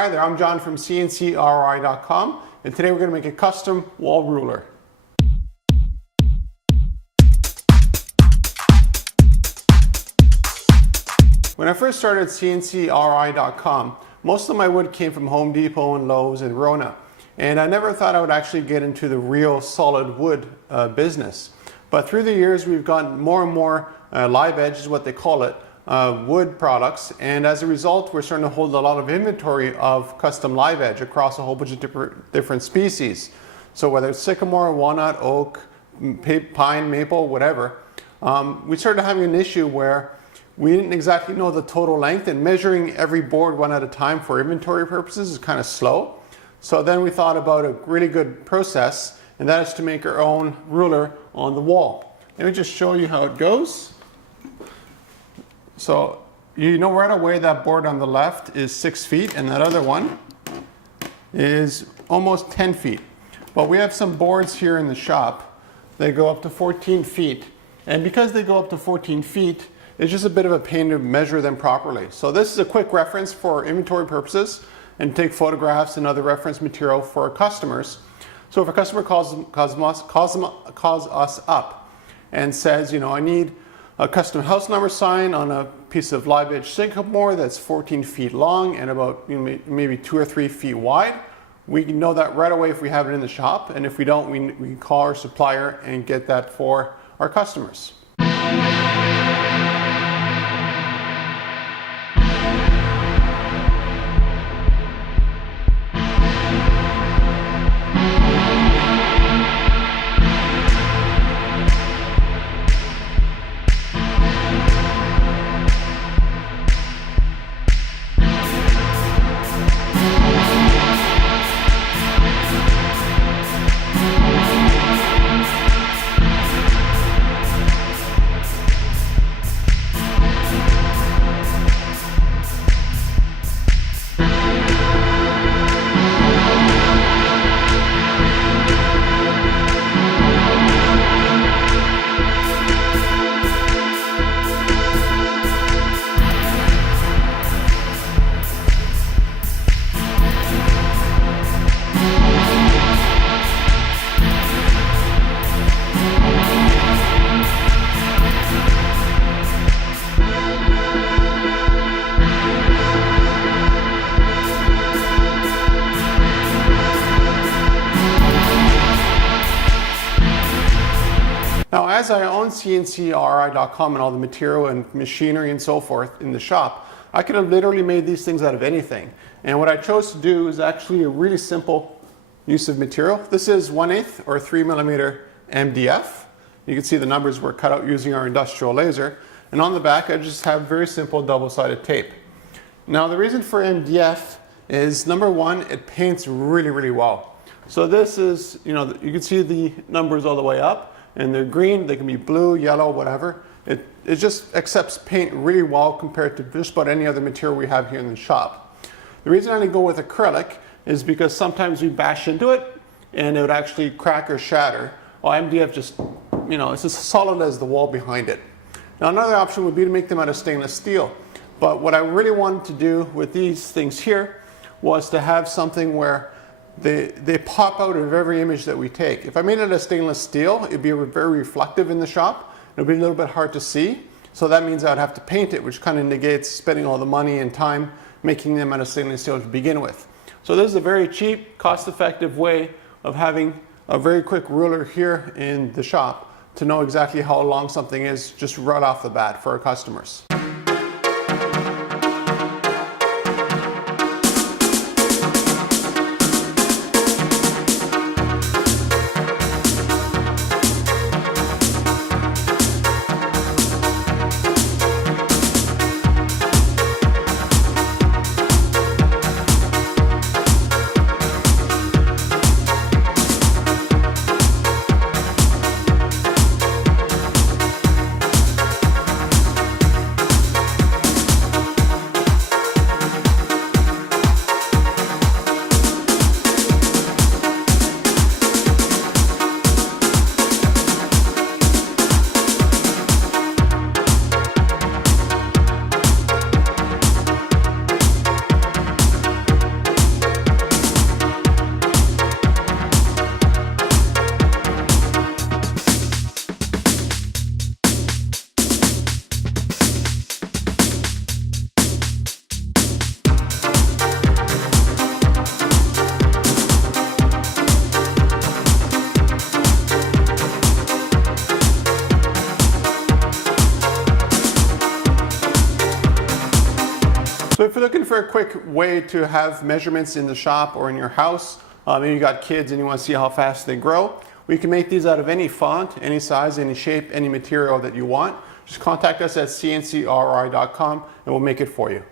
Hi there, I'm John from CNCKing.com, and today we're going to make a custom wall ruler. When I first started CNCKing.com, most of my wood came from Home Depot and Lowe's and Rona, and I never thought I would actually get into the real solid wood business. But through the years, we've gotten more and more live edge, is what they call it, wood products, and as a result we're starting to hold a lot of inventory of custom live edge across a whole bunch of different species. So whether it's sycamore, walnut, oak, pine, maple, whatever, we started having an issue where we didn't exactly know the total length, and measuring every board one at a time for inventory purposes is kind of slow. So then we thought about a really good process, and that is to make our own ruler on the wall. Let me just show you how it goes. So you know right away that board on the left is 6 feet and that other one is almost 10 feet. But we have some boards here in the shop. They go up to 14 feet. And because they go up to 14 feet, it's just a bit of a pain to measure them properly. So this is a quick reference for inventory purposes and take photographs and other reference material for our customers. So if a customer calls us up and says, you know, I need a custom house number sign on a piece of live edge sycamore that's 14 feet long and about maybe 2 or 3 feet wide, we can know that right away if we have it in the shop, and if we don't, we can call our supplier and get that for our customers. Now, as I own CNCKing.com and all the material and machinery and so forth in the shop, I could have literally made these things out of anything. And what I chose to do is actually a really simple use of material. This is 1/8 or 3mm MDF. You can see the numbers were cut out using our industrial laser. And on the back, I just have very simple double-sided tape. Now, the reason for MDF is, number one, it paints really, really well. So this is, you know, you can see the numbers all the way up. And they're green, they can be blue, yellow, whatever. It just accepts paint really well compared to just about any other material we have here in the shop. The reason I go with acrylic is because sometimes we bash into it and it would actually crack or shatter. Well, MDF just, you know, it's as solid as the wall behind it. Now, another option would be to make them out of stainless steel. But what I really wanted to do with these things here was to have something where they pop out of every image that we take. If I made it out of stainless steel, it'd be very reflective in the shop. It'd be a little bit hard to see. So that means I'd have to paint it, which kind of negates spending all the money and time making them out of stainless steel to begin with. So this is a very cheap, cost-effective way of having a very quick ruler here in the shop to know exactly how long something is just right off the bat for our customers. So if you're looking for a quick way to have measurements in the shop or in your house, maybe you got kids and you want to see how fast they grow, we can make these out of any font, any size, any shape, any material that you want. Just contact us at CNCKing.com and we'll make it for you.